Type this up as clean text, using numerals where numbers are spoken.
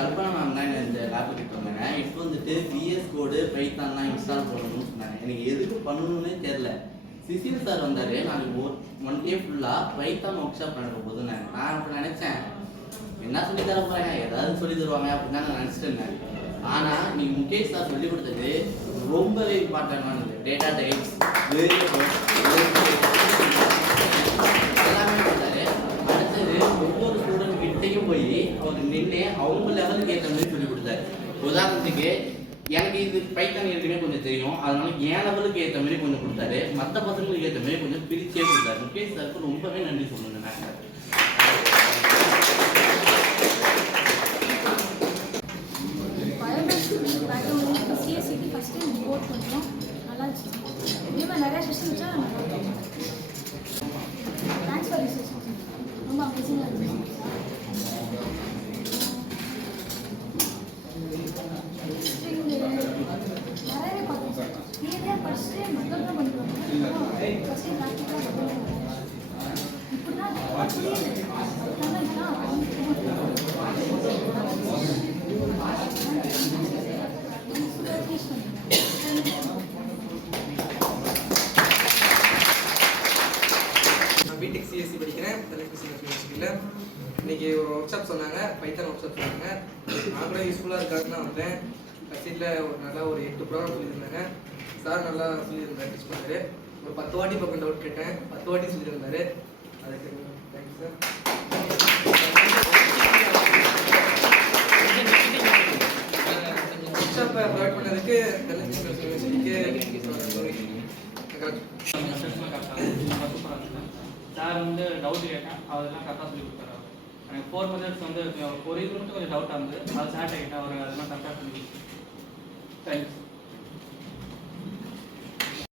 Kalpana ma'am தான் இந்த lab கிட்ட வந்தாங்க. இப்போ வந்துட்டு விஎஸ் கோடு பைத்தான்லாம் இன்ஸ்டால் பண்ணணும்னு சொன்னாங்க. எனக்கு எதுக்கு பண்ணணும்னே தெரியல. சிசில் சார் வந்தார். நாளைக்கு ஒன் டே ஃபுல்லாக பைத்தான் ஒர்க் ஷாப் நடக்க போதுன்னு நான் அப்போ நினச்சேன், என்ன சொல்லி தர போகிறாங்க, ஏதாவது சொல்லி தருவாங்க அப்படின்னு தான் நான் நினச்சிட்டு இருந்தேன். ஆனால் நீங்கள் முகேஷ் சார் சொல்லிக் கொடுத்தது ரொம்பவே இம்பார்ட்டண்டானது. டேட்டா டைப்ஸ், எல்லாமே கொடுத்தாரு. அடுத்தது ஒவ்வொரு ஸ்டூடெண்ட் கிட்டையும் போய் அவர் நின்று அவங்க லெவலுக்கு ஏற்ற மாதிரி சொல்லிக் கொடுத்தாரு. உதாரணத்துக்கு எனக்கு இது பைத்தான் ஏற்கனவே கொஞ்சம் தெரியும், அதனால என் லெவலுக்கு ஏற்ற மாதிரி கொஞ்சம் கொடுத்தாரு. மற்ற பசங்களுக்கு ஏற்ற மாதிரி கொஞ்சம் பிரிச்சே கொடுத்தாரு. முகேஷ் சாருக்கு ரொம்பவே நன்றி சொல்லணும். நாங்கள் நிறைய செஷன் வச்சா ட்ரான்ஸ்ஃபர் செஷன் ரொம்ப அமேசிங்காக இருந்துச்சு. நிறையவே பார்த்தோம் சார். நிறைய ஃபஸ்ட்டே மக்கள் தான் பண்ணிடுவாங்க. ஃபஸ்ட்டே ப்ராக்டிக்கலாக மக்கள் இப்படிதான் புரியுது. பிடெக் சிஎஸ்சி படிக்கிறேன் யூனிவர்சிட்டியில். இன்றைக்கி ஒரு ஒர்க் ஷாப் சொன்னாங்க, பைத்தான் ஒர்க் ஷாப் சொன்னாங்க. நான் கூட யூஸ்ஃபுல்லாக இருக்காதுன்னு தான் வந்தேன். கடைசியில் ஒரு 8 ப்ரோக்ராம் சொல்லியிருந்தாங்க. சார் நல்லா சொல்லியிருந்தார், டீச் பண்ணாரு. ஒரு 10 வாட்டி பக்கம் டவுட் கேட்டேன், 10 வாட்டி சொல்லியிருந்தாரு. அதுக்கு தேங்க்ஸ் சார். ஒர்க் ஷாப்பை ப்ரொவைட் பண்ணதுக்கு யூனிவர்சிட்டிக்கு சார் வந்து டவுட் கேட்டேன், அதெல்லாம் கரெக்டாக சொல்லி கொடுத்தாரு. எனக்கு 4 மெத்தட்ஸ் வந்து ஒரு இது மட்டும் கொஞ்சம் டவுட்டாக இருந்தது. அது சார் கேட்டேன், அவர் அதெல்லாம் கரெக்டாக சொல்லி கொடுத்தாரு. தேங்க்ஸ்.